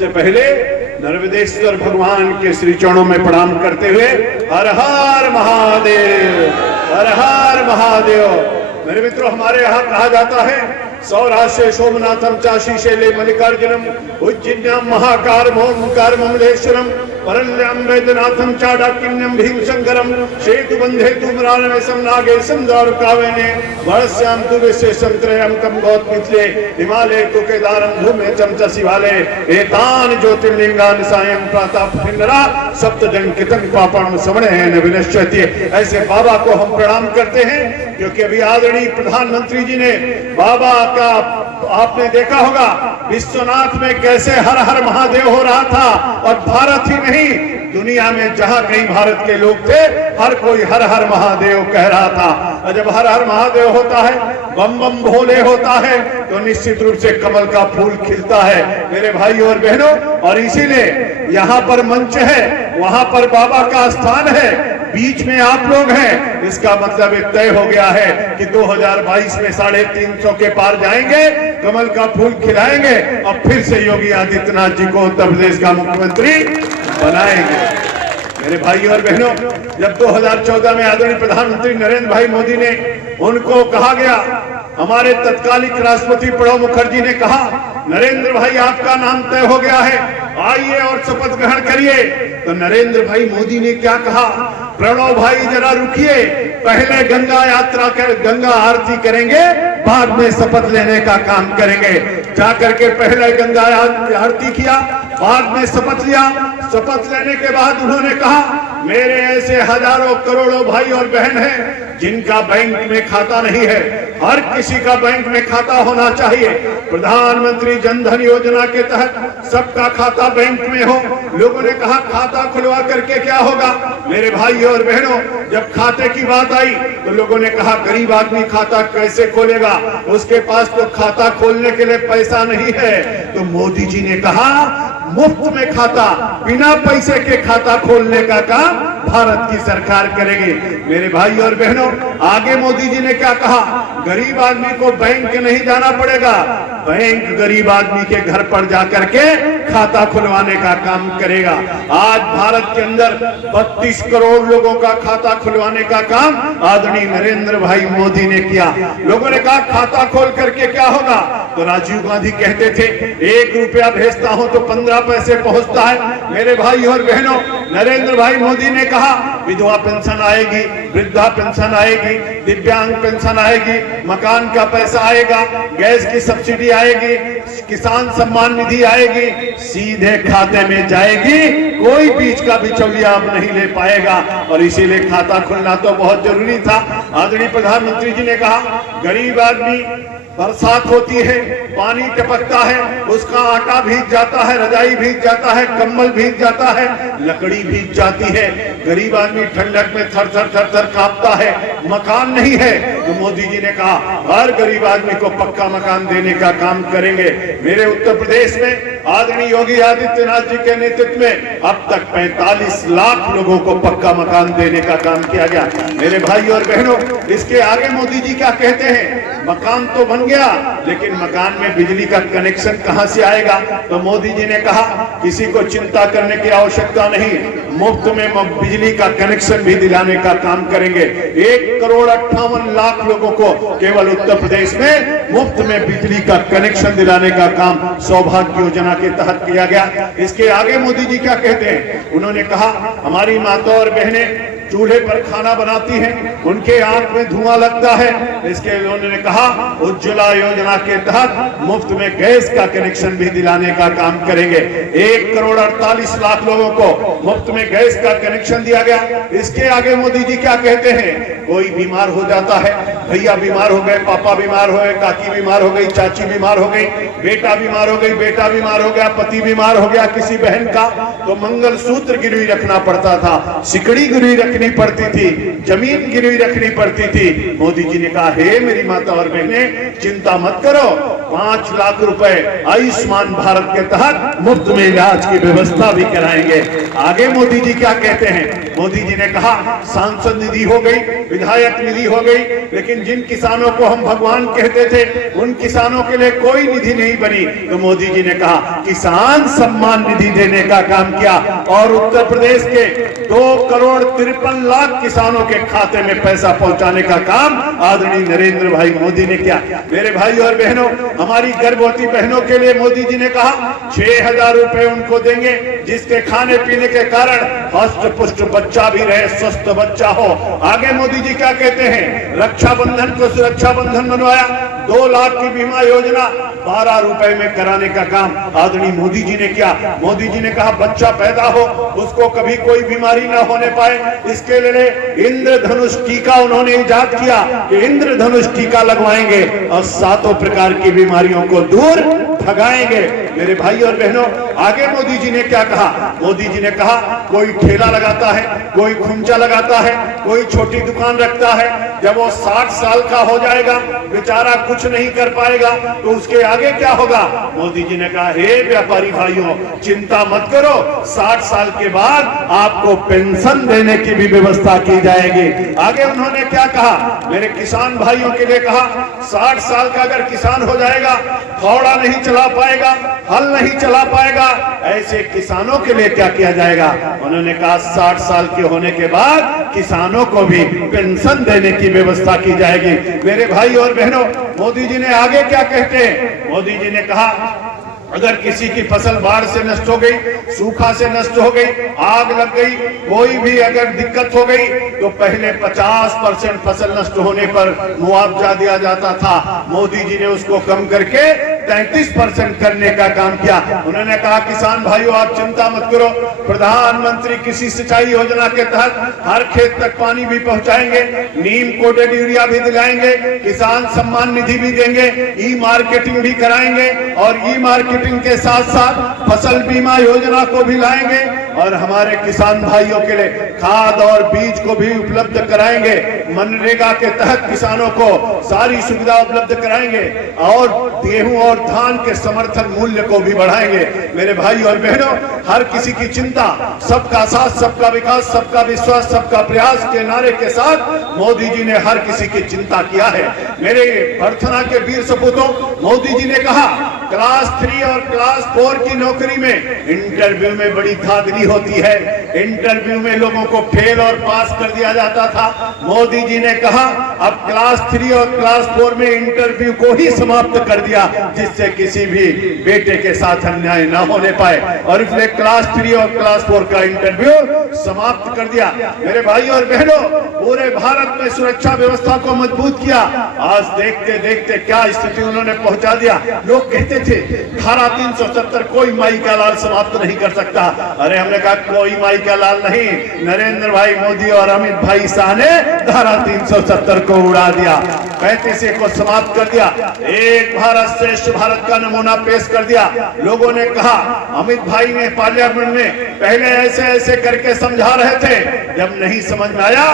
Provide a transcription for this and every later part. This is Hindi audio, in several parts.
सबसे पहले नर्मदेश्वर भगवान के श्री चरणों में प्रणाम करते हुए हर हर महादेव, हर हर महादेव। मेरे मित्रों, हमारे यहाँ कहा जाता है सौराष्ट्र सोमनाथम चाशी शैले मल्लिकार्जुनम उज्जैन्याम महाकार ओंकार ममलेश्वरम परल्याम वैद्यनाथम चाडाकिन्यम भीमशंकरम सेतु बंधे तुमरालमेशम नागेशम द्वारकावने वर्ष्याम तु विशेषम त्रयम कम गौतमिथले हिमालय कुकेदारम धूमे चमचा शिवालय एतान ज्योतिर्लिंगान सायं प्रातः पिंडरा सप्तजंकितं पापणम समणे न विनश्यति। ऐसे बाबा को हम प्रणाम करते हैं क्योंकि अभी आदरणीय प्रधानमंत्री जी ने बाबा का आपने देखा होगा विश्वनाथ में कैसे हर हर महादेव हो रहा था, और भारत ही नहीं दुनिया में जहां कहीं भारत के लोग थे हर कोई हर हर महादेव कह रहा था। और जब हर हर महादेव होता है, बम बम भोले होता है, तो निश्चित रूप से कमल का फूल खिलता है मेरे भाइयों और बहनों। और इसीलिए यहाँ पर मंच है, वहां पर बाबा का स्थान है, बीच में आप लोग हैं। इसका मतलब तय हो गया है कि 2022 में 350 के पार जाएंगे, कमल का फूल खिलाएंगे और फिर से योगी आदित्यनाथ जी को उत्तर प्रदेश का मुख्यमंत्री बनाएंगे। मेरे भाइयों और बहनों, जब 2014 में आदरणीय प्रधानमंत्री नरेंद्र भाई मोदी ने, उनको कहा गया, हमारे तत्कालिक राष्ट्रपति प्रणब मुखर्जी ने कहा नरेंद्र भाई आपका नाम तय हो गया है, आइए और शपथ ग्रहण करिए। तो नरेंद्र भाई मोदी ने क्या कहा, प्रणब भाई जरा रुकिए, पहले गंगा यात्रा कर गंगा आरती करेंगे, बाद में शपथ लेने का काम करेंगे। जाकर के पहले गंगा आरती किया, बाद में शपथ लिया। शपथ लेने के बाद उन्होंने कहा मेरे ऐसे हजारों करोड़ों भाई और बहन हैं जिनका बैंक में खाता नहीं है, हर किसी का बैंक में खाता होना चाहिए। प्रधानमंत्री जन धन योजना के तहत सबका खाता बैंक में हो। लोगों ने कहा खाता खुलवा करके क्या होगा। मेरे भाइयों और बहनों, जब खाते की बात आई तो लोगों ने कहा गरीब आदमी खाता कैसे खोलेगा, उसके पास तो खाता खोलने के लिए पैसा नहीं है। तो मोदी जी ने कहा मुफ्त में खाता, बिना पैसे के खाता खोलने का काम भारत की सरकार करेगी। मेरे भाई और बहनों, आगे मोदी जी ने क्या कहा, गरीब आदमी को बैंक नहीं जाना पड़ेगा, बैंक गरीब आदमी के घर पर जाकर के खाता खुलवाने का काम करेगा। आज भारत के अंदर 32 करोड़ लोगों का खाता खुलवाने का काम आदरणीय नरेंद्र भाई मोदी ने किया। लोगों ने कहा खाता खोल करके क्या होगा, तो राजीव गांधी कहते थे 1 रुपया भेजता हूं तो 15 पैसे पहुंचता है। मेरे भाई और बहनों, नरेंद्र भाई मोदी ने कहा विधवा पेंशन आएगी, वृद्धा पेंशन आएगी, दिव्यांग पेंशन आएगी, मकान का पैसा आएगा, गैस की सब्सिडी आएगी, किसान सम्मान निधि आएगी, सीधे खाते में जाएगी, कोई बीच का बिचौलिया अब नहीं ले पाएगा। और इसीलिए खाता खुलना तो बहुत जरूरी था। आदरणीय प्रधानमंत्री जी ने कहा गरीब आदमी, बरसात होती है, पानी टपकता है, उसका आटा भीग जाता है, रजाई भीग जाता है, कंबल भीग जाता है, लकड़ी भीग जाती है, गरीब आदमी ठंडक में थर थर थर थर कांपता है, मकान नहीं है। तो मोदी जी ने कहा हर गरीब आदमी को पक्का मकान देने का काम करेंगे। मेरे उत्तर प्रदेश में आदरणीय योगी आदित्यनाथ जी के नेतृत्व में अब तक 45 लाख लोगों को पक्का मकान देने का काम किया गया। मेरे भाई और बहनों, इसके आगे मोदी जी क्या कहते हैं, मकान तो बन गया लेकिन मकान में बिजली का कनेक्शन कहां से आएगा। तो मोदी जी ने कहा किसी को चिंता करने की आवश्यकता नहीं, मुफ्त में बिजली का कनेक्शन भी दिलाने का काम करेंगे। 1,58,00,000 लोगों को केवल उत्तर प्रदेश में मुफ्त में बिजली का कनेक्शन दिलाने का काम सौभाग्य योजना के तहत किया गया। इसके आगे मोदी जी क्या कहते हैं, उन्होंने कहा हमारी माता और बहनें चूल्हे पर खाना बनाती हैं, उनके आंख में धुआं लगता है, इसके उन्होंने कहा उज्ज्वला योजना के तहत मुफ्त में गैस का कनेक्शन भी दिलाने का काम करेंगे। 1,48,00,000 लोगों को मुफ्त में गैस का कनेक्शन दिया गया। इसके आगे मोदी जी क्या कहते हैं, कोई बीमार हो जाता है, भैया बीमार हो गए, पापा बीमार हो गए, काकी बीमार हो गई, चाची बीमार हो गई, बेटा बीमार हो गई, बेटा बीमार हो गया, पति बीमार हो गया किसी बहन का, तो मंगलसूत्र गिरवी रखना पड़ता था, सिकड़ी गिरवी रखनी पड़ती थी, जमीन गिरवी रखनी पड़ती थी। मोदी जी ने कहा हे मेरी माता और बहनें चिंता मत करो, 5 लाख रुपए आयुष्मान भारत के तहत मुफ्त में इलाज की व्यवस्था भी कराएंगे। आगे मोदी जी क्या कहते हैं? मोदी जी ने कहा सांसद निधि हो गई, विधायक निधि हो गई, लेकिन जिन किसानों को हम भगवान कहते थे उन किसानों के लिए कोई निधि नहीं बनी। तो मोदी जी ने कहा किसान सम्मान निधि देने का काम किया और उत्तर प्रदेश के 2,53,00,000 किसानों के खाते में पैसा पहुंचाने का काम आदरणीय नरेंद्र भाई मोदी ने किया। मेरे भाई और बहनों, हमारी गर्भवती बहनों के लिए मोदी जी ने कहा 6,000 रुपए उनको देंगे, जिसके खाने पीने के कारण हष्ट पुष्ट बच्चा भी रहे, स्वस्थ बच्चा हो। आगे मोदी जी क्या कहते हैं? रक्षाबंधन को सुरक्षा बंधन बनवाया, 2 लाख की बीमा योजना 12 रुपए में कराने का काम आदरणीय मोदी जी ने किया। मोदी जी ने कहा बच्चा पैदा हो उसको कभी कोई बीमारी न होने पाए, इसके लिए इंद्रधनुष टीका उन्होंने इजाद किया कि इंद्रधनुष टीका लगवाएंगे और 7 प्रकार की बीमारियों को दूर भगाएंगे। मेरे भाई और बहनों, आगे मोदी जी ने क्या कहा? मोदी जी ने कहा कोई ठेला लगाता है, कोई खुमचा लगाता है, कोई छोटी दुकान रखता है, जब वो 60 साल का हो जाएगा बेचारा कुछ नहीं कर पाएगा तो उसके आगे क्या होगा? मोदी जी ने कहा हे व्यापारी भाइयों, चिंता मत करो, 60 साल के बाद आपको पेंशन देने की भी व्यवस्था की जाएगी। आगे उन्होंने क्या कहा? मेरे किसान भाइयों के लिए कहा 60 साल का अगर किसान हो जाएगा, फावड़ा नहीं चला पाएगा, हल नहीं चला पाएगा, ऐसे किसानों के लिए क्या किया जाएगा? उन्होंने कहा 60 साल के होने के बाद किसानों को भी पेंशन देने की व्यवस्था की जाएगी। मेरे भाई और बहनों, मोदी जी ने आगे क्या कहते हैं? मोदी जी ने कहा अगर किसी की फसल बाढ़ से नष्ट हो गई, सूखा से नष्ट हो गई, आग लग गई, कोई भी अगर दिक्कत हो गई तो पहले 50% फसल नष्ट होने पर मुआवजा दिया जाता था। मोदी जी ने उसको कम करके 33% करने का काम किया। उन्होंने कहा किसान भाइयों आप चिंता मत करो, प्रधानमंत्री कृषि सिंचाई योजना के तहत हर खेत तक पानी भी पहुंचाएंगे, नीम कोटेड यूरिया भी दिलाएंगे, किसान सम्मान निधि भी देंगे, ई मार्केटिंग भी कराएंगे और ई मार्केटिंग के साथ साथ फसल बीमा योजना को भी लाएंगे और हमारे किसान भाइयों के लिए खाद और बीज को भी उपलब्ध कराएंगे। मनरेगा के तहत किसानों को सारी सुविधा उपलब्ध कराएंगे और गेहूं और धान के समर्थन मूल्य को भी बढ़ाएंगे। मेरे भाई और बहनों, हर किसी की चिंता, सबका साथ, सबका विकास, सबका विश्वास, सबका प्रयास के नारे के साथ मोदी जी ने हर किसी की चिंता किया है। मेरे प्रार्थना के वीर सपूतों, मोदी जी ने कहा क्लास 3 और क्लास 4 की नौकरी में इंटरव्यू में बड़ी धांधली होती है, इंटरव्यू में लोगों को फेल और पास कर दिया जाता था। मोदी जी ने कहा अब क्लास 3 और क्लास 4 में इंटरव्यू को ही समाप्त कर दिया, जिससे किसी भी बेटे के साथ अन्याय न होने पाए और इसलिए क्लास 3 और क्लास 4 का इंटरव्यू समाप्त कर दिया। मेरे भाई और बहनों, पूरे भारत में सुरक्षा व्यवस्था को मजबूत किया। आज देखते देखते क्या स्थिति उन्होंने पहुंचा दिया। लोग कहते थे धारा 370 कोई माई का लाल समाप्त नहीं कर सकता। अरे हमने कहा कोई माई का लाल नहीं, नरेंद्र भाई मोदी और अमित भाई शाह ने धारा 370 को उड़ा दिया, 35 को समाप्त कर दिया, एक भारत श्रेष्ठ भारत का नमूना पेश कर दिया। लोगों ने कहा अमित भाई ने पार्लियामेंट में पहले ऐसे ऐसे करके समझा रहे थे, जब नहीं समझ में आया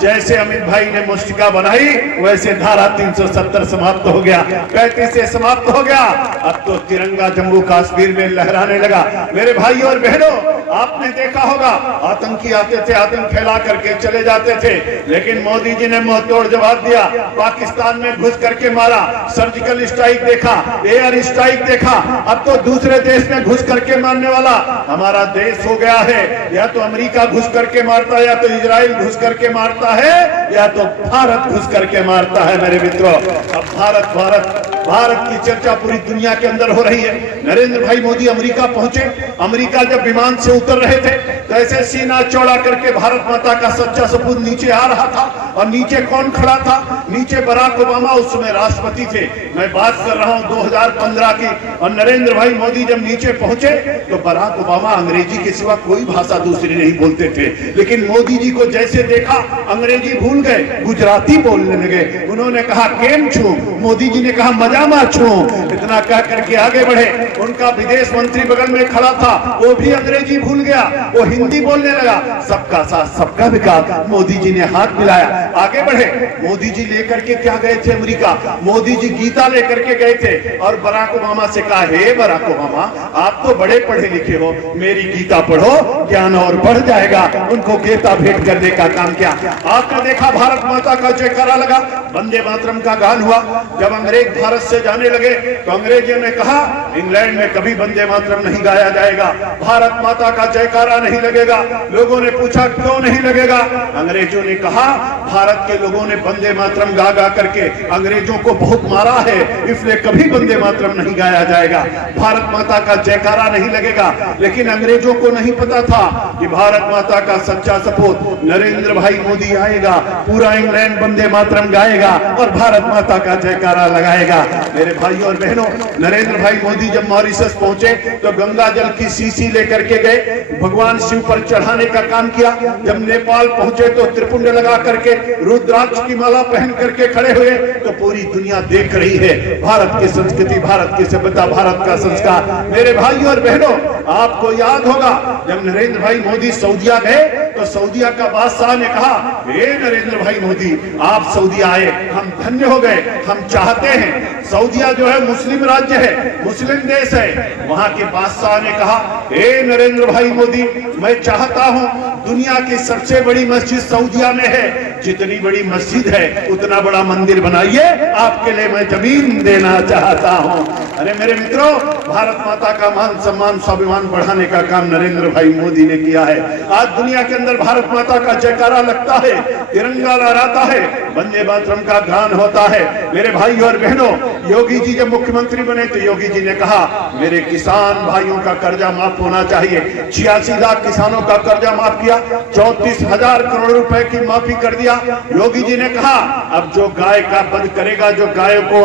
जैसे अमित भाई ने मुष्टिका बनाई वैसे धारा 370 समाप्त हो गया, 35 से समाप्त हो गया। अब तो तिरंगा जम्मू कश्मीर में लहराने लगा। मेरे भाई और बहनों, आपने देखा होगा आतंकी आते थे, आतंक फैला करके चले जाते थे, लेकिन मोदी जी ने मुंहतोड़ जवाब दिया। पाकिस्तान में घुस करके मारा, सर्जिकल स्ट्राइक देखा, एयर स्ट्राइक देखा, अब तो दूसरे देश में घुस करके मारने वाला हमारा देश हो गया है। या तो अमेरिका घुस करके मारता है, या तो इजराइल घुस करके मारता है, या तो भारत घुस करके मारता है। मेरे मित्रों, अब भारत भारत भारत की चर्चा पूरी दुनिया के अंदर हो रही है। नरेंद्र भाई मोदी अमेरिका पहुंचे, अमेरिका जब विमान से उतर रहे थे तो ऐसे सीना चौड़ा करके भारत माता का सच्चा सपूत नीचे आ रहा था। और नीचे कौन खड़ा था? नीचे बराक ओबामा, उस समय राष्ट्रपति थे। मैं बात कर रहा हूं 2015 की। और नरेंद्र भाई मोदी जब नीचे पहुंचे तो बराक ओबामा अंग्रेजी के सिवा कोई भाषा दूसरी नहीं बोलते थे, लेकिन मोदी जी को जैसे देखा अंग्रेजी भूल गए, गुजराती बोलने लगे। उन्होंने कहा केम छू, मोदी जी ने कहा मजामा छू। इतना कह करके आगे बढ़े। उनका विदेश मंत्री बगल में खड़ा था, वो भी अंग्रेजी भूल गया, वो हिंदी बोलने लगा। सबका साथ सबका विकास, मोदी जी ने हाथ मिलाया, आगे बढ़े। मोदी जी लेकर के क्या गए थे अमेरिका? मोदी जी गीता लेकर के गए थे और बराक ओबामा से कहा, हे बराक ओबामा, आप तो बड़े पढ़े लिखे हो, मेरी गीता पढ़ो, ज्ञान और बढ़ जाएगा। उनको गीता भेंट करने का काम किया। आपने देखा भारत माता का जयकारा लगा, वंदे मातरम का गान हुआ। जब अंग्रेज भारत से जाने लगे तो अंग्रेजों ने कहा, इंग्लैंड में कभी वंदे मातरम नहीं गाया जाएगा, भारत माता का जयकारा नहीं लगेगा। लोगों ने पूछा क्यों नहीं लगेगा? अंग्रेजों ने कहा, भारत के लोगों ने वंदे मातरम गा गा करके अंग्रेजों को बहुत मारा है, इसलिए कभी वंदे मातरम नहीं गाया जाएगा, भारत माता का जयकारा नहीं लगेगा। लेकिन अंग्रेजों को नहीं पता था कि भारत माता का सच्चा सपूत नरेंद्र भाई मोदी आएगा, पूरा इंग्लैंड वंदे मातरम गाएगा और भारत माता का जयकारा लगाएगा। मेरे भाइयों और बहनों, नरेंद्र भाई मोदी जब मॉरिशस पहुंचे तो गंगा जल की शीशी लेकर के गए, भगवान शिव पर चढ़ाने का काम किया। जब नेपाल पहुंचे तो त्रिपुंड लगा करके रुद्राक्ष की माला पहन करके खड़े हुए तो पूरी दुनिया देख रही है भारत की संस्कृति, भारत की सभ्यता, भारत का संस्कार। मेरे भाइयों और बहनों, आपको याद होगा जब नरेंद्र भाई मोदी सऊदीया गए तो सऊदीया का बादशाह ने कहा, हे नरेंद्र भाई मोदी, आप सऊदीया आए, हम धन्य हो गए, हम चाहते हैं। सऊदीया जो है मुस्लिम राज्य है, मुस्लिम देश है। वहां के बादशाह ने कहा, हे नरेंद्र भाई मोदी, मैं चाहता हूं दुनिया की सबसे बड़ी मस्जिद सऊदीया में है, जितनी बड़ी मस्जिद है उतना बड़ा मंदिर बनाइए, आपके लिए मैं जमीन देना चाहता हूं। अरे मेरे मित्रों, भारत माता का मान सम्मान स्वाभिमान बढ़ाने का काम नरेंद्र भाई मोदी ने किया है। आज दुनिया के अंदर भारत माता का जयकारा लगता है, तिरंगा लहराता है, वंदे मातरम का गान होता है। मेरे भाई और बहनों, योगी जी जब मुख्यमंत्री बने तो योगी जी ने कहा, मेरे किसान भाइयों का कर्जा माफ होना चाहिए। 86 लाख किसानों का कर्जा माफ किया, 34,000 करोड़ रुपए की माफी कर दिया। योगी जी ने कहा, अब जो गाय का वध करेगा, जो गायों को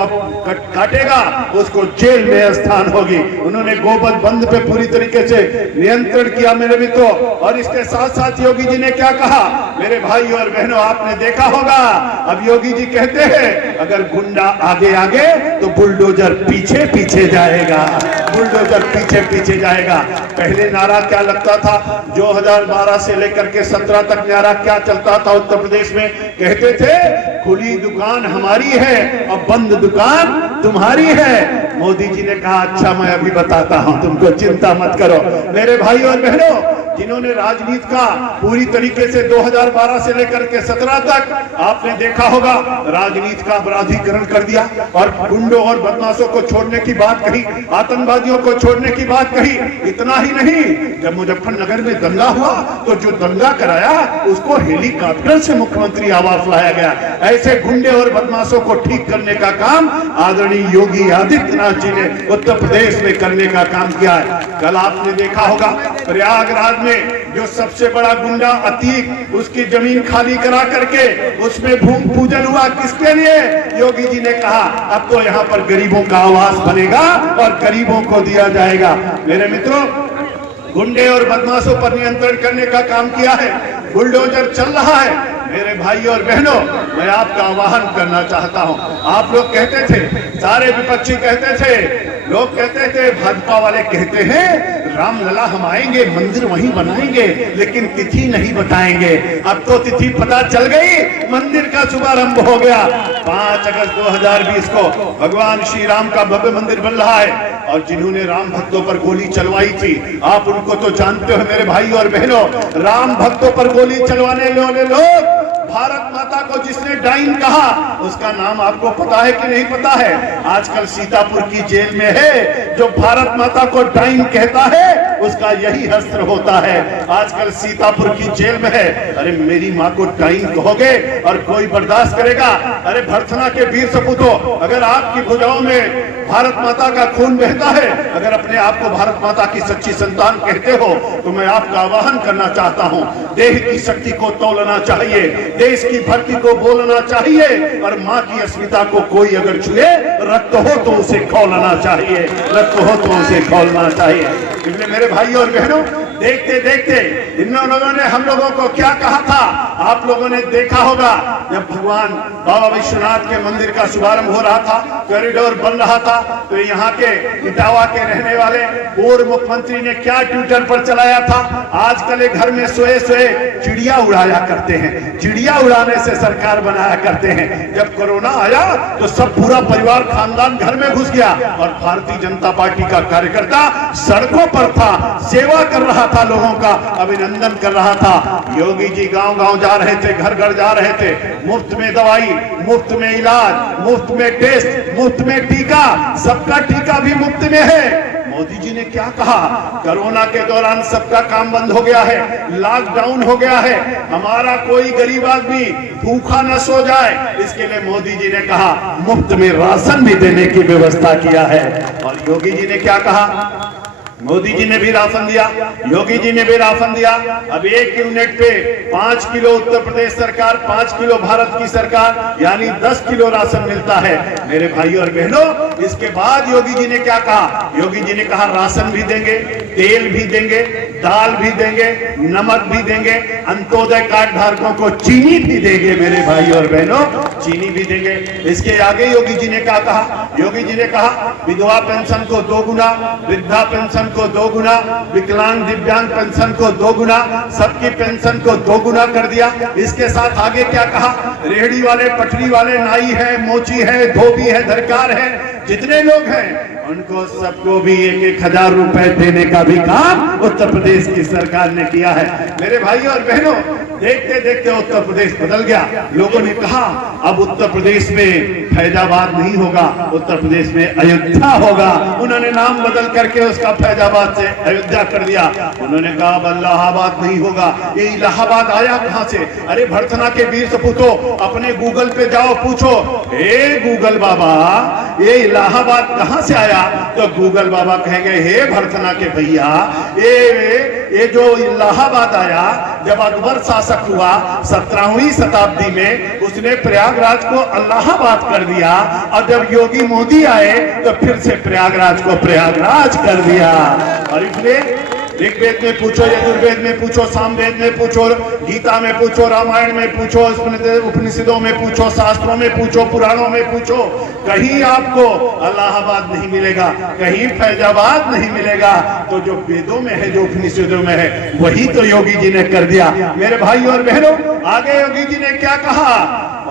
काटेगा, उसको जेल में स्थान होगी। उन्होंने गोवध बंद पे पूरी तरीके से नियंत्रण किया मेरे मित्रों। और इसके साथ साथ योगी जी ने क्या कहा? मेरे भाई और बहनों, आपने देखा होगा, अब योगी जी कहते हैं, अगर गुंडा आगे आगे तो बुलडोजर पीछे पीछे जाएगा, बुलडोजर पीछे पीछे जाएगा। पहले नारा क्या लगता था? 2012 से लेकर के 17 तक नारा क्या चलता था उत्तर प्रदेश में? कहते थे, खुली दुकान हमारी है और बंद दुकान तुम्हारी है। मोदी जी ने कहा, अच्छा मैं अभी बताता हूं तुमको, चिंता मत करो। मेरे भाई और बहनों, जिन्होंने राजनीति का पूरी तरीके से 2012 से लेकर के 17 तक आपने देखा होगा, राजनीति का अपराधीकरण कर दिया और गुंडों और बदमाशों को छोड़ने की बात कही, आतंकवादियों को छोड़ने की बात कही। इतना ही नहीं, जब मुजफ्फरनगर में दंगा हुआ तो जो दंगा कराया उसको हेलीकॉप्टर से मुख्यमंत्री आवास लाया गया। ऐसे गुंडे और बदमाशों को ठीक करने का काम आदरणीय योगी आदित्यनाथ जी ने उत्तर प्रदेश में करने का काम किया है। कल आपने देखा होगा प्रयागराज में जो सबसे बड़ा गुंडा अतीक, उसकी जमीन खाली करा करके उसमें भूमि पूजन हुआ। किसके लिए? योगी जी ने कहा, अब तो यहाँ पर गरीबों का आवास बनेगा और गरीबों को दिया जाएगा। मेरे मित्रों, गुंडे और बदमाशों पर नियंत्रण करने का काम किया है, बुलडोजर चल रहा है। मेरे भाई और बहनों, मैं आपका आह्वान करना चाहता हूं। आप लोग कहते थे, सारे विपक्षी कहते थे, लोग कहते थे, भाजपा वाले कहते हैं रामलला हम आएंगे, मंदिर वहीं बनाएंगे, लेकिन तिथि नहीं बताएंगे। अब तो तिथि पता चल गई, मंदिर का शुभारंभ हो गया। 5 अगस्त 2020 को भगवान श्री राम का भव्य मंदिर बन रहा है। और जिन्होंने राम भक्तों पर गोली चलवाई थी, आप उनको तो जानते हो मेरे भाई और बहनों। राम भक्तों पर गोली चलवाने वाले लोग, भारत माता को जिसने डाइन कहा, उसका नाम आपको पता है कि नहीं पता है? आजकल सीतापुर की जेल में है, जो भारत माता को डाइन कहता है उसका यही हस्त्र होता है। आजकल सीतापुर की जेल में है। अरे मेरी माँ को डाइन कहोगे और कोई बर्दाश्त करेगा? अरे भर्तना के वीर सपूतों, अगर आपकी भुजाओं में भारत माता का खून बहता है, अगर अपने आप को भारत माता की सच्ची संतान कहते हो, तो मैं आपका आह्वान करना चाहता हूं, देह की शक्ति को तोलना चाहिए, देश की भक्ति को बोलना चाहिए, और माँ की अस्मिता को कोई अगर छुए, रक्त हो तो उसे खौलना चाहिए, रक्त हो तो उसे खौलना चाहिए। इसलिए मेरे भाई और बहनों, देखते देखते इन लोगों ने हम लोगों को क्या कहा था? आप लोगों ने देखा होगा जब भगवान बाबा विश्वनाथ के मंदिर का शुभारंभ हो रहा था, कॉरिडोर बन रहा था, तो यहाँ के इटावा के रहने वाले पूर्व मुख्यमंत्री ने क्या ट्विटर पर चलाया था, आजकल एक घर में सोए सोए चिड़िया उड़ाया करते हैं, चिड़िया उड़ाने से सरकार बनाया करते हैं। जब कोरोना आया तो सब पूरा परिवार खानदान घर में घुस गया और भारतीय जनता पार्टी का कार्यकर्ता सड़कों पर था, सेवा कर रहा था, लोगों का अभिनंदन कर रहा था। योगी जी गांव गांव जा रहे थे, घर घर जा रहे थे, मुफ्त में दवाई, मुफ्त में इलाज, मुफ्त में टेस्ट, मुफ्त में टीका, सबका टीका भी मुफ्त में है। मोदी जी ने क्या कहा, कोरोना के दौरान सबका काम बंद हो गया है, लॉकडाउन हो गया है, हमारा कोई गरीब आदमी भूखा न सो जाए, इसके लिए मोदी जी ने कहा मुफ्त में राशन भी देने की व्यवस्था किया है। और योगी जी ने क्या कहा, मोदी जी ने भी राशन दिया, योगी जी ने भी राशन दिया। अब एक यूनिट पे 5 किलो उत्तर प्रदेश सरकार, 5 किलो भारत की सरकार, यानी 10 किलो राशन मिलता है मेरे भाई और बहनों। इसके बाद योगी जी ने क्या कहा, योगी जी ने कहा राशन भी देंगे, तेल भी देंगे, दाल भी देंगे, नमक भी देंगे, अंत्योदय कार्ड धारकों को चीनी भी देंगे मेरे भाई और बहनों, चीनी भी देंगे। इसके आगे योगी जी ने क्या कहा, योगी जी ने कहा विधवा पेंशन को 2 गुना, वृद्धा पेंशन को 2 गुना, विकलांग दिव्यांग पेंशन को 2 गुना, सबकी पेंशन को 2 गुना कर दिया। इसके साथ आगे क्या कहा, रेहड़ी वाले, पटरी वाले, नाई है, मोची है, धोबी है, धरकार है, जितने लोग हैं उनको सबको भी 1-1 हजार रुपए देने का भी काम उत्तर प्रदेश की सरकार ने किया है। मेरे भाई और बहनों, देखते देखते उत्तर प्रदेश बदल गया। लोगों ने कहा अब उत्तर प्रदेश में फैजाबाद नहीं होगा, उत्तर प्रदेश में अयोध्या होगा। उन्होंने नाम बदल करके उसका फैजाबाद से अयोध्या कर दिया। उन्होंने कहा अब इलाहाबाद नहीं होगा। ये इलाहाबाद आया कहां से? अरे भरथना के वीर सपूतों, अपने गूगल पे जाओ, पूछो हे गूगल बाबा ये इलाहाबाद कहां से आया? तो गूगल बाबा कहेंगे हे भरथना के भैया, ये जो इलाहाबाद आया जब अकबर शासक हुआ 17वीं शताब्दी में, उसने प्रयागराज को इलाहाबाद कर दिया, और जब योगी मोदी आए तो फिर से प्रयागराज को प्रयागराज कर दिया। और इसलिए ऋग्वेद में पूछो, यजुर्वेद में पूछो, सामवेद में पूछो, गीता में पूछो, रामायण में पूछो, उपनिषदों में पूछो, शास्त्रों में पूछो, पुराणों में पूछो, कहीं आपको इलाहाबाद नहीं मिलेगा, कहीं फैजाबाद नहीं मिलेगा। तो जो वेदों में है, जो उपनिषदों में है, वही तो योगी जी ने कर दिया। मेरे भाई और बहनों, आगे योगी जी ने क्या कहा?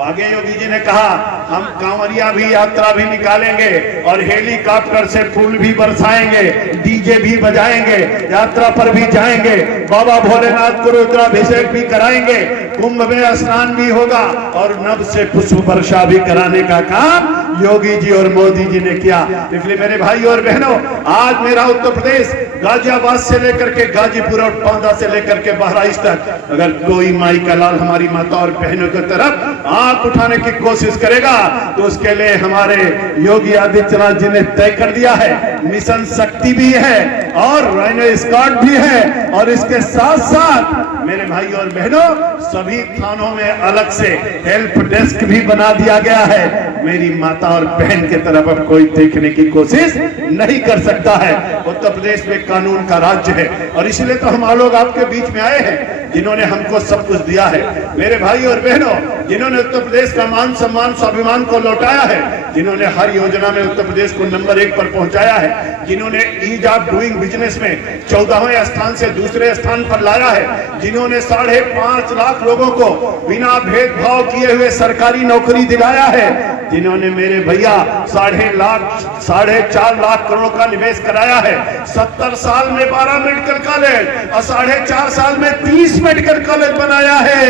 आगे योगी जी ने कहा हम कांवरिया भी यात्रा भी निकालेंगे और हेलीकॉप्टर से फूल भी बरसाएंगे, डीजे भी बजाएंगे, यात्रा पर भी जाएंगे, बाबा भोलेनाथ को रुद्राभिषेक भी कराएंगे, कुंभ में स्नान भी होगा और नभ से पुष्प वर्षा भी कराने का काम योगी जी और मोदी जी ने किया। इसलिए मेरे भाई और बहनों, आज मेरा उत्तर प्रदेश गाजियाबाद से लेकर के गाजीपुर और पांदा से लेकर के बहराइच तक, अगर कोई माई का लाल हमारी माता और बहनों की तरफ आंख उठाने की कोशिश करेगा तो उसके लिए हमारे योगी आदित्यनाथ जी ने तय कर दिया है, मिशन शक्ति भी है और राइनो स्क्वाड भी है। और इसके साथ साथ मेरे भाई और बहनों, सभी थानों में अलग से हेल्प डेस्क भी बना दिया गया है। मेरी माता और बहन की तरफ अब कोई देखने की कोशिश नहीं कर सकता है। उत्तर प्रदेश में कानून का राज्य है और इसलिए तो हम लोग आपके बीच में आए हैं, जिन्होंने हमको सब कुछ दिया है। मेरे भाई और बहनों, जिन्होंने उत्तर प्रदेश का मान सम्मान स्वाभिमान को लौटाया है, जिन्होंने हर योजना में उत्तर प्रदेश को नंबर 1 पर पहुंचाया है, जिन्होंने ईज ऑफ डूइंग बिजनेस में 14वें स्थान से दूसरे स्थान पर लाया है, जिन्होंने 5.5 लाख लोगों को बिना भेदभाव किए हुए सरकारी नौकरी दिलाया है, जिन्होंने मेरे भैया 4.5 लाख करोड़ का निवेश कराया है, 70 साल में 12 मेडिकल कॉलेज और 4.5 साल में 30 मेडिकल कॉलेज बनाया है।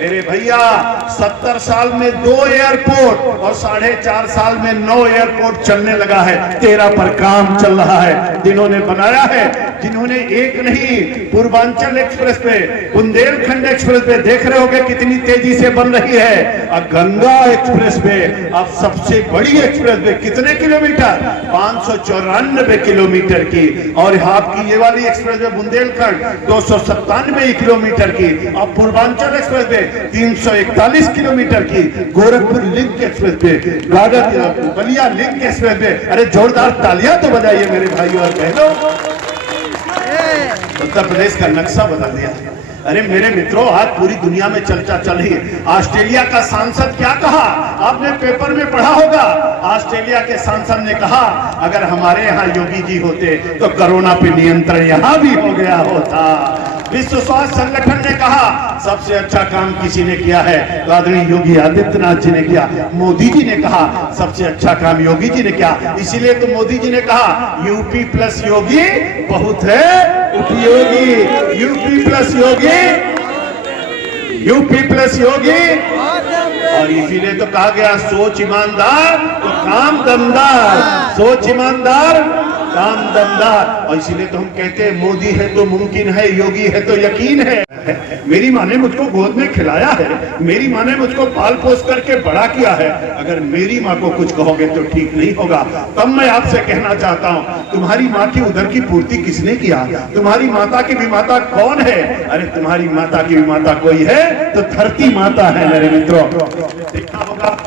मेरे भैया 70 साल में 2 एयरपोर्ट और 4.5 साल में 9 एयरपोर्ट चलने लगा है, 13 पर काम चल रहा है। जिन्होंने बनाया है, जिन्होंने एक नहीं, पूर्वांचल एक्सप्रेस पे, बुंदेलखंड एक्सप्रेस पे देख रहे होगे कितनी तेजी से बन रही है। और गंगा एक्सप्रेस पे, अब सबसे बड़ी एक्सप्रेस पे कितने किलोमीटर? 594 किलोमीटर की। और आपकी ये वाली एक्सप्रेस पे बुंदेलखंड 297 किलोमीटर की और पूर्वांचल एक्सप्रेस पे 341 किलोमीटर की। गोरखपुर लिंक एक्सप्रेस पे, बलिया लिंक एक्सप्रेस पे, अरे जोरदार तालियां तो बजाइए मेरे भाई और बहनों। उत्तर प्रदेश का नक्शा बदल दिया। अरे मेरे मित्रों, आज पूरी दुनिया में चर्चा चल रही है। ऑस्ट्रेलिया का सांसद क्या कहा, आपने पेपर में पढ़ा होगा। ऑस्ट्रेलिया के सांसद ने कहा, अगर हमारे यहाँ योगी जी होते तो कोरोना पे नियंत्रण यहाँ भी हो गया होता। विश्व स्वास्थ्य संगठन ने कहा, सबसे अच्छा काम किसी ने किया है तो आदरणीय योगी आदित्यनाथ जी ने किया। मोदी जी ने कहा, सबसे अच्छा काम योगी जी ने किया। इसीलिए तो मोदी जी ने कहा, यूपी प्लस योगी बहुत है उपयोगी। यूपी प्लस योगी, यूपी प्लस योगी। और इसीलिए तो कहा गया, सोच ईमानदार तो काम दमदार, सोच ईमानदार काम दमदार। और इसीलिए तो हम कहते हैं, मोदी है तो मुमकिन है, योगी है तो यकीन है। मेरी माँ ने मुझको गोद में खिलाया है, मेरी माँ ने मुझको पाल पोस करके बड़ा किया है। अगर मेरी माँ को कुछ कहोगे तो ठीक नहीं होगा। तब मैं आपसे कहना चाहता हूँ, तुम्हारी माँ की उधर की पूर्ति किसने किया? तुम्हारी माता की भी माता कौन है? अरे तुम्हारी माता की भी माता कोई है तो धरती माता है मेरे मित्रों। देखना होगा,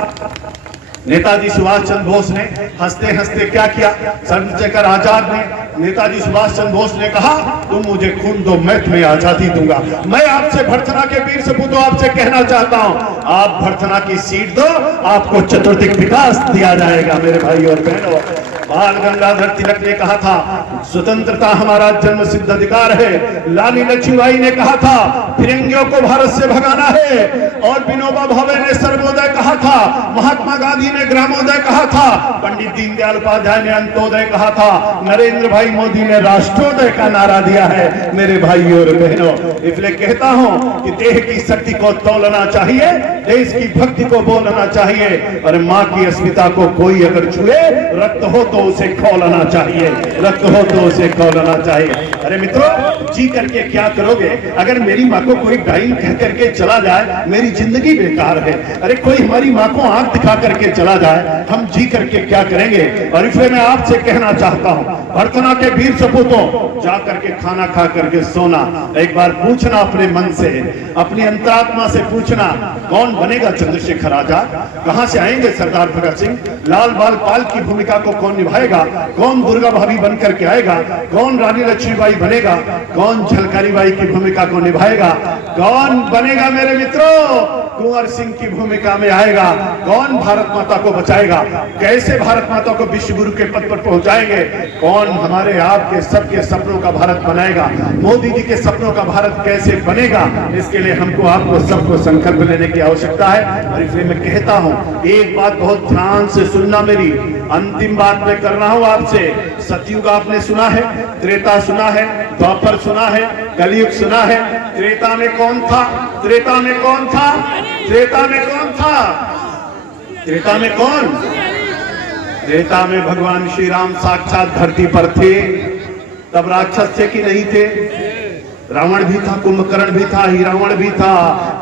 नेताजी सुभाष चंद्र बोस ने हंसते हंसते क्या किया? चंद्रशेखर आजाद ने, नेताजी सुभाष चंद्र बोस ने कहा, तुम मुझे खून दो, मैं तुम्हें आजादी दूंगा। मैं आपसे भर्तना के वीर सपूतों आपसे कहना चाहता हूं, आप भर्तना की सीट दो, आपको चतुर्दिक विकास दिया जाएगा मेरे भाई और बहनों। बाल गंगाधर तिलक ने कहा था, स्वतंत्रता हमारा जन्म सिद्ध अधिकार है। रानी लक्ष्मीबाई ने कहा था, फिरंगियों को भारत से भगाना है। और विनोबा भावे ने सर्वोदय कहा था, महात्मा गांधी ने ग्रामोदय कहा था, पंडित दीनदयाल उपाध्याय ने अंत्योदय कहा था, नरेंद्र भाई मोदी ने राष्ट्रोदय का नारा दिया है मेरे भाई और बहनों। इसलिए कहता हूं कि देह की शक्ति को तोलना चाहिए, देश की भक्ति को बोलना चाहिए। और माँ की अस्मिता को कोई अगर छुए, रक्त हो तो उसे खोलना चाहिए, रक्त हो तो उसे खोलना चाहिए। अरे मित्रों, जी करके क्या करोगे? अगर मेरी माँ को कोई डाइन कह करके चला जाए, मेरी जिंदगी बेकार है। अरे कोई हमारी माँ को आंख दिखा करके चला जाए, हम जी करके क्या करेंगे? और इसलिए मैं आपसे कहना चाहता हूँ, भर्तना के वीर सपूतों, जा करके खाना खा करके सोना। एक बार पूछना अपने मन से, अपनी अंतरात्मा से पूछना, कौन बनेगा चंद्रशेखर आजाद? कहां से आएंगे सरदार भगत सिंह? लाल बाल पाल की भूमिका को कौन निभाएगा? कौन दुर्गा भाभी बन करके आएगा? कौन रानी लक्ष्मीबाई बनेगा? कौन झलकारी बाई की भूमिका को निभाएगा? कौन बनेगा मेरे मित्रों? कुंवर सिंह की भूमिका में आएगा? कौन भारत माता को बचाएगा? कैसे भारत माता को विश्व गुरु के पद पर पहुंचाएंगे? कौन हमारे आपके सबके सपनों का भारत बनाएगा? मोदी जी के सपनों का भारत कैसे बनेगा? इसके लिए हमको आपको सबको संकल्प लेने की आवश्यकता है। और इसलिए मैं कहता हूं, एक बात बहुत ध्यान से सुनना, मेरी अंतिम बात मैं कर रहा हूं आपसे। सतयुग आपने सुना है, त्रेता सुना है, द्वापर सुना है, कलयुग सुना है। त्रेता में कौन था? त्रेता में कौन था? त्रेता में कौन था? त्रेता में कौन? त्रेता में भगवान श्री राम साक्षात धरती पर थे। तब राक्षस थे कि नहीं थे? रावण भी था, कुंभकर्ण भी था, हिरावण भी था,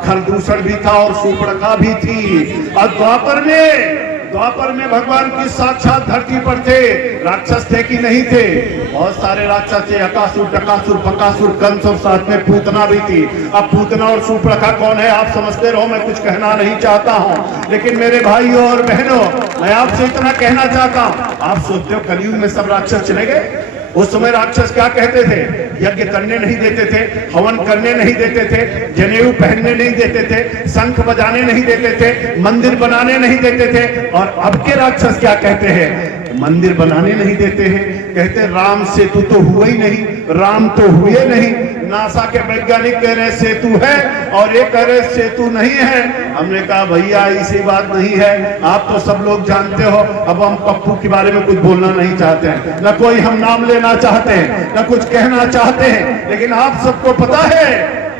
खरदूषण भी था और सूर्पणखा भी थी। और द्वापर में भगवान की साक्षात धरती पर थे। राक्षस थे कि नहीं थे? बहुत सारे राक्षस थे, अकासुर, टकासुर, बकासुर, कंस और साथ में पूतना भी थी। अब पूतना और सूर्पणखा कौन है आप समझते रहो, मैं कुछ कहना नहीं चाहता हूं। लेकिन मेरे भाइयों और बहनों, मैं आपसे इतना कहना चाहता हूं, आप सोचते हो कलयुग में सब राक्षस चले गए? उस समय राक्षस क्या कहते थे? यज्ञ करने नहीं देते थे, हवन करने नहीं देते थे, जनेऊ पहनने नहीं देते थे, शंख बजाने नहीं देते थे, मंदिर बनाने नहीं देते थे। और अब के राक्षस क्या कहते हैं? मंदिर बनाने नहीं देते हैं, कहते राम सेतु तो हुआ ही नहीं, राम तो हुए नहीं। नासा के वैज्ञानिक कह रहे सेतु है और ये कह रहे सेतु नहीं है। हमने कहा भैया ऐसी बात नहीं है, आप तो सब लोग जानते हो। अब हम पप्पू के बारे में कुछ बोलना नहीं चाहते हैं, न कोई हम नाम लेना चाहते हैं, न कुछ कहना चाहते हैं। लेकिन आप सबको पता है,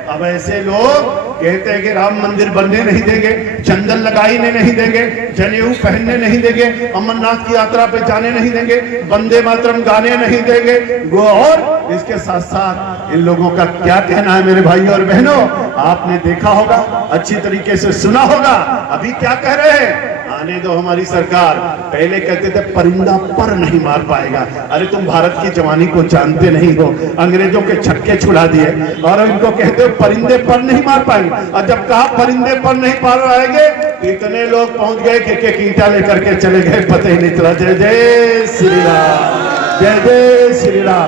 अब ऐसे लोग कहते हैं कि राम मंदिर बनने नहीं देंगे, चंदन लगाने नहीं देंगे, जनेऊ पहनने नहीं देंगे, अमरनाथ की यात्रा पे जाने नहीं देंगे, वंदे मातरम गाने नहीं देंगे। और इसके साथ साथ इन लोगों का क्या कहना है मेरे भाई और बहनों? आपने देखा होगा, अच्छी तरीके से सुना होगा। अभी क्या कह रहे हैं? आने दो हमारी सरकार। पहले कहते थे परिंदा पर नहीं मार पाएगा। अरे तुम भारत की जवानी को जानते नहीं हो, अंग्रेजों के छक्के छुड़ा दिए और इनको कहते हो परिंदे पर नहीं मार पाएंगे। और जब कहा परिंदे पर नहीं पार पाएंगे, इतने लोग पहुंच गए कि एक ईंटा लेकर के चले गए, पता ही नहीं चला। जय जय श्री राम, जय जय श्री राम।